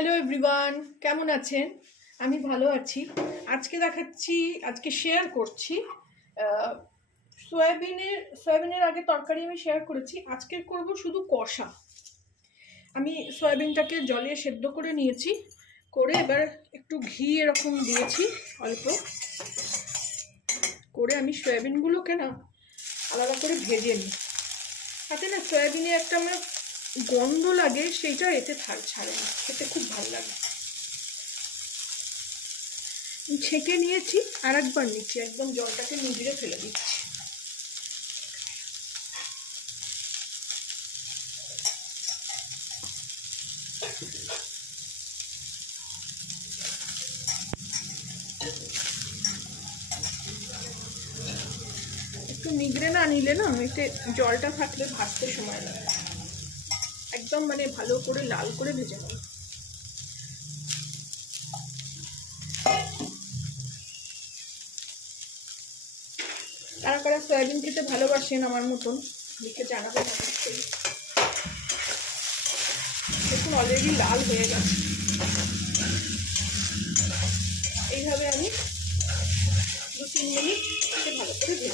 Hello everyone, কেমন আছেন? আমি ভালো আছি। আজকে শেয়ার করছি সয়াবিনের আগে তরকারি আমি শেয়ার করেছি। আজকে করব শুধু কষা। আমি সয়াবিনটাকে জলে সেদ্ধ করে নিয়েছি, করে এবার একটু ঘি এরকম দিয়েছি অল্প করে। আমি সয়াবিনগুলোকে না আলাদা করে ভেজে নিই, তাতে না সয়াবিনে একটা আমার গন্ধ লাগে, সেইটা এতে ছাড়ে না, খেতে খুব ভালো লাগে। ছেঁকে নিয়েছি, আর একবার নিচ্ছি, একদম জলটাকে নিগড়ে ফেলে দিচ্ছি। একটু নিগড়ে না নিলে না এতে জলটা থাকলে ভাজতে সময় লাগে। একদম মানে ভালো করে লাল করে ভেজে নেব। কারা কারা সয়াবিন খেতে ভালোবাসেন আমার মতন লিখে জানাবেন অবশ্যই। দেখুন অলরেডি লাল হয়ে গেছে। এইভাবে আমি 2-3 মিনিট ভালো করে ভেজে,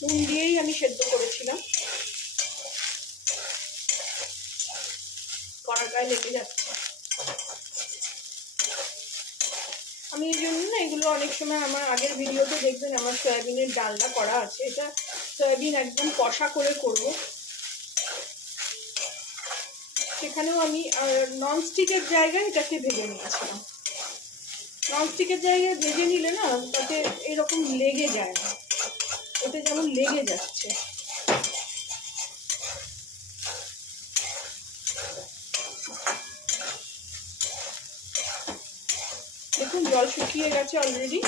নুন দিয়েই আমি সেদ্ধ করেছিলাম, কড়াটায় লেগে যাচ্ছে। আমি এই জন্য না এগুলো অনেক সময় আমার আগের ভিডিওতে দেখবেন আমার সয়াবিনের ডালনা করা আছে। এটা সয়াবিন একদম কষা করে করব। সেখানেও আমি ননস্টিকের জায়গায় এটাকে ভেজে নিয়েছিলাম। ননস্টিকের জায়গায় ভেজে নিলে না তাতে এরকম লেগে যায় না, ওতে যেমন লেগে যাচ্ছে। দেখুন জল শুকিয়ে গেছে অলরেডি।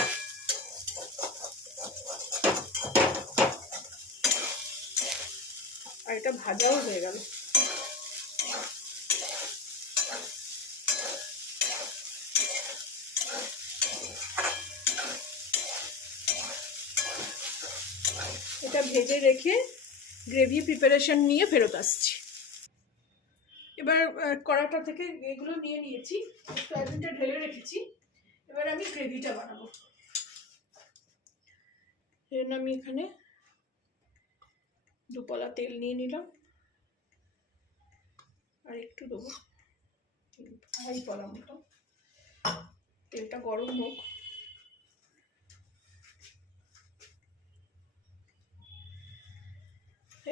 আর এটা ভাজাও হয়ে গেল। এটা ভেজে রেখে গ্রেভি প্রিপারেশন নিয়ে ফেরত আসছি। এবার কড়াটা থেকে এগুলো নিয়ে নিয়েছি, সয়াবিনটা ঢেলে রেখেছি। এবার আমি গ্রেভিটা বানাবো। এর আমি এখানে 2 পলা তেল নিয়ে নিলাম, আর একটু দেবো, 2.5 পলা মতো। তেলটা গরম হোক।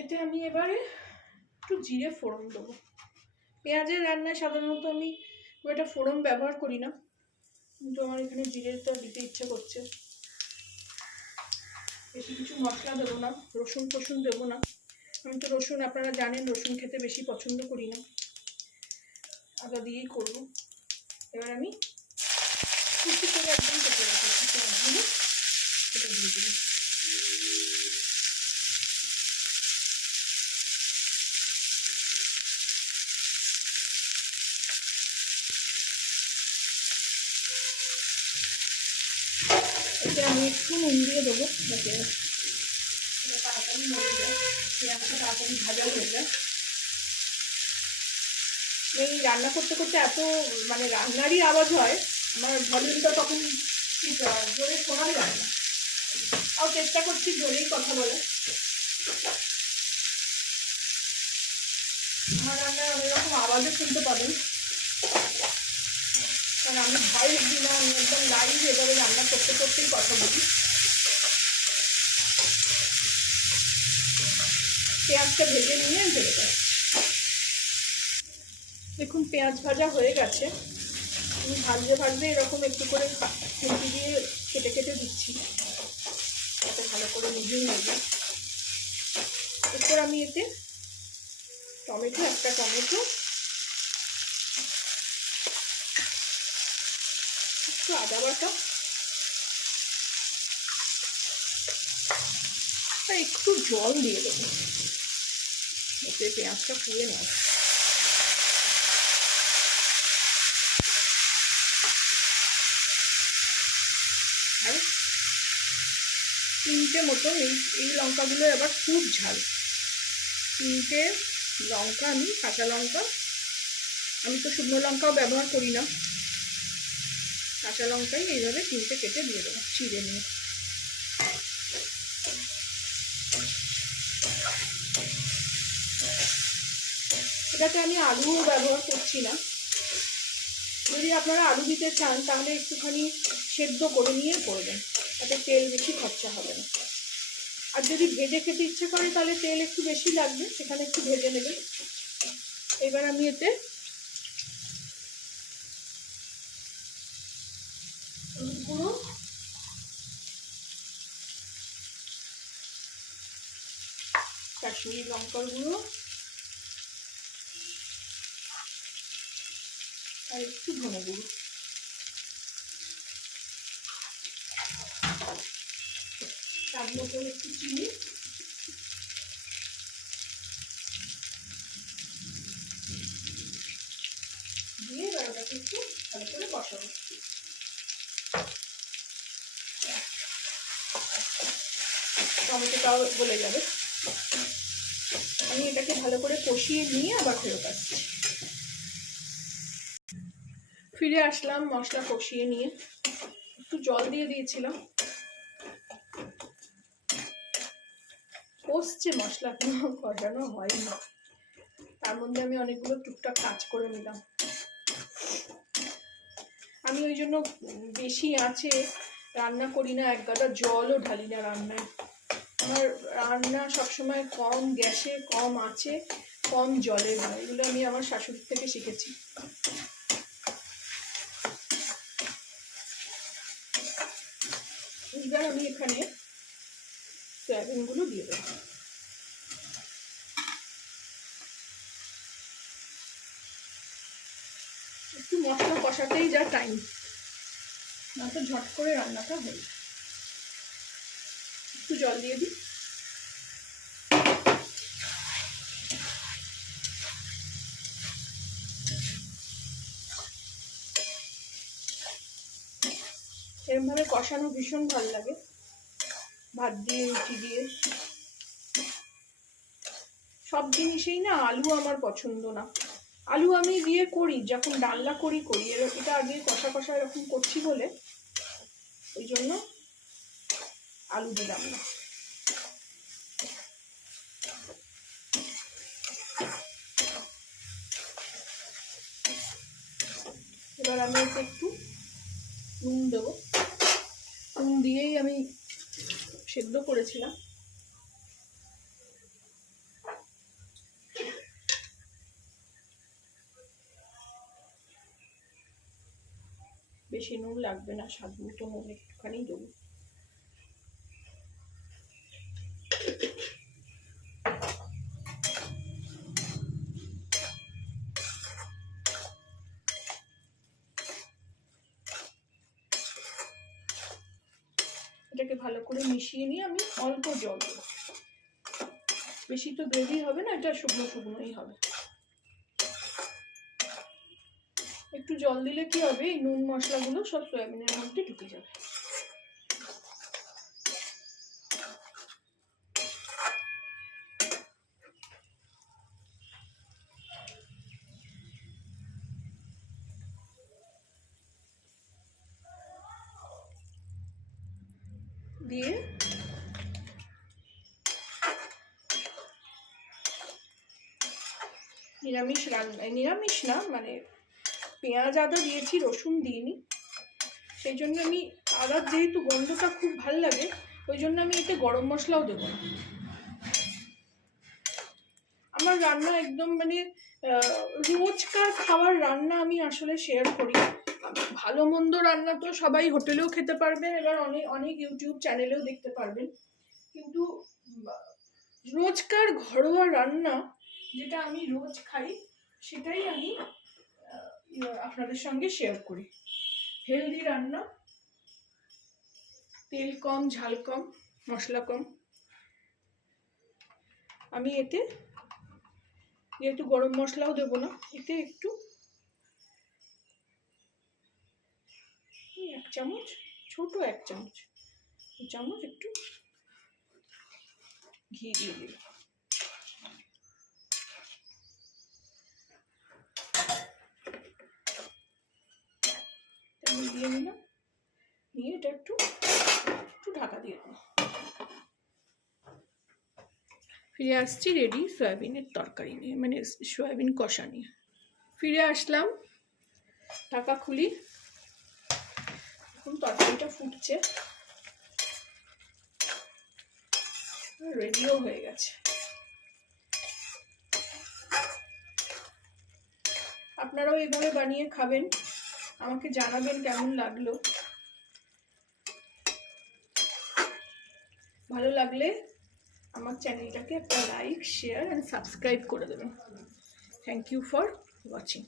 এতে আমি এবারে একটু জিরে ফোড়ন দেবো। পেঁয়াজের রান্নায় সাধারণত আমি খুব একটা ফোড়ন ব্যবহার করি না, কিন্তু আমার এখানে জিরেটা দিতে ইচ্ছে করছে। বেশি কিছু মশলা দেবো না, রসুন ফসুন দেবো না। আমি তো রসুন, আপনারা জানেন, রসুন খেতে বেশি পছন্দ করি না, আদা দিয়েই করবো। এবার আমি কুচি করে একদম কেটে রেখেছি পেঁয়াজগুলো, সেটা দিয়ে দিলাম। এতে আমি একটু নুন দিয়ে দেবো, যাতে তাড়াতাড়ি মরে যায়, পেঁয়াজটা তাড়াতাড়ি ভাজা হয়ে যায়। এই রান্না করতে করতে এত মানে রান্নারই আওয়াজ হয়, আমার ভলিউমটা তখন ঠিক জোরে শোনা যায় না। তাও চেষ্টা করছি জোরেই কথা বলে। আমার রান্নার অনেক রকম আওয়াজও শুনতে পাবেন, কারণ আমি ভয় দিই না, আমি একদম লাইভ এভাবে রান্না করতে করতেই কথা বলি। পেঁয়াজটা ভেজে নিয়ে ঢেলে দেয়। দেখুন পেঁয়াজ ভাজা হয়ে গেছে। আমি ভাজতে ভাজতে এরকম একটু করে খুন্তি দিয়ে কেটে কেটে দিচ্ছি, যাতে ভালো করে মিহিয়ে হয়ে যায়। এরপর আমি এতে একটা টমেটো, একটু আদা বাটা, আর একটু জল দিয়ে দেবো, এতে পেঁয়াজটা পুড়ে নেয়। আর 3টে মতন, এই লঙ্কাগুলো আবার খুব ঝাল, 3টে লঙ্কা আমি কাঁচা লঙ্কা আমি তো শুকনো লঙ্কাও ব্যবহার করি না, কাঁচা লঙ্কাই এইভাবে 3টে কেটে দিয়ে দেবো চিড়ে নিয়ে। এটাতে আমি আলুও ব্যবহার করছি না। যদি আপনারা আলু দিতে চান তাহলে একটুখানি সেদ্ধ করে নিয়ে করবেন, তাতে তেল বেশি খরচা হবে না। আর যদি ভেজে খেতে ইচ্ছে করে তাহলে তেল একটু বেশি লাগবে, সেখানে একটু ভেজে নেবেন। এবার আমি এতে গুঁড়ো, কাশ্মীরি লঙ্কার গুঁড়ো আর একটু ধনে গুঁড়ো, তার মতো একটু চিনি দিয়ে এবার ওটাকে একটু ভালো করে কষাবো। টমেটোটাও গলে যাবে। আমি এটাকে ভালো করে কষিয়ে নিয়ে আবার ফেরত আসছি। ফিরে আসলাম মশলা কষিয়ে নিয়ে, একটু জল দিয়ে দিয়েছিলাম, কষছে মশলা, কোনো কষানো হয়নি। তার মধ্যে আমি অনেকগুলো টুকটাক কাজ করে নিলাম। আমি ওই জন্য বেশি আঁচে রান্না করি না, এক গাদা জলও ঢালি না রান্নায়। আমার রান্না সবসময় কম গ্যাসে, কম আঁচে, কম জলে হয়। এগুলো আমি আমার শাশুড়ির থেকে শিখেছি। এবার আমি এখানে সয়াবিনগুলো দিয়ে দেবো। একটু মশলা কষাতেই যা টাইম, না তো ঝট করে রান্নাটা হয়ে যায়। একটু জল দিয়ে দিই। এরমভাবে কষানো ভীষণ ভালো লাগে, ভাত দিয়ে, রুটি দিয়ে। সব জিনিসেই না আলু আমার পছন্দ না। আলু আমি দিয়ে করি যখন ডালনা করি, এটা আগে কষা কষা এরকম করছি বলে ওই জন্য আলু দিলাম না। এবার আমি এতে একটু নুন দেবো। নুন দিয়েই আমি সেদ্ধ করেছিলাম। বেশি নুন লাগবে না, স্বাদ মতো নুন একটুখানি দেবো। এটাকে ভালো করে মিশিয়ে নিয়ে আমি অল্প জল দেবো। বেশি তো গ্রেভি হবে না, এটা শুকনো শুকনোই হবে। একটু জল দিলে কি হবে, এই নুন মশলাগুলো সব সয়াবিনের মধ্যে ঢুকে যাবে। দিয়ে নিরামিষ না, মানে পেঁয়াজ আদা দিয়েছি, রসুন দিইনি। সেই জন্য আমি আদার যেহেতু গন্ধটা খুব ভাল লাগে, ওই জন্য আমি এতে গরম মশলাও দেবো না। আমার রান্না একদম মানে রোজকার খাওয়ার রান্না আমি আসলে শেয়ার করি। ভালো মন্দ রান্না তো সবাই হোটেলেও খেতে পারবেন, এবার অনেক অনেক ইউটিউব চ্যানেলেও দেখতে পারবেন, কিন্তু রোজকার ঘরোয়া রান্না যেটা আমি রোজ খাই সেটাই আমি আপনাদের সঙ্গে শেয়ার করি। হেলদি রান্না, তেল কম, ঝাল কম, মশলা কম। আমি এতে যেহেতু গরম মশলাও দেবো না, এতে একটু 1 চামচ, ছোট 1 চামচ, 2 চামচ একটু ঘি দিয়ে দিলাম। দিয়ে নিলাম, নিয়ে এটা একটু ঢাকা দিয়ে দেবো। ফিরে আসছি রেডি সয়াবিনের তরকারি নিয়ে, মানে সয়াবিন কষা নিয়ে। ফিরে আসলাম, ঢাকা খুলি। এখন তরকারিটা ফুটছে, রেডিও হয়ে গেছে। আপনারাও এইভাবে বানিয়ে খাবেন, আমাকে জানাবেন কেমন লাগলো। ভালো লাগলে আমার চ্যানেলটাকে একটা লাইক, শেয়ার অ্যান্ড সাবস্ক্রাইব করে দেবেন। Thank you for watching.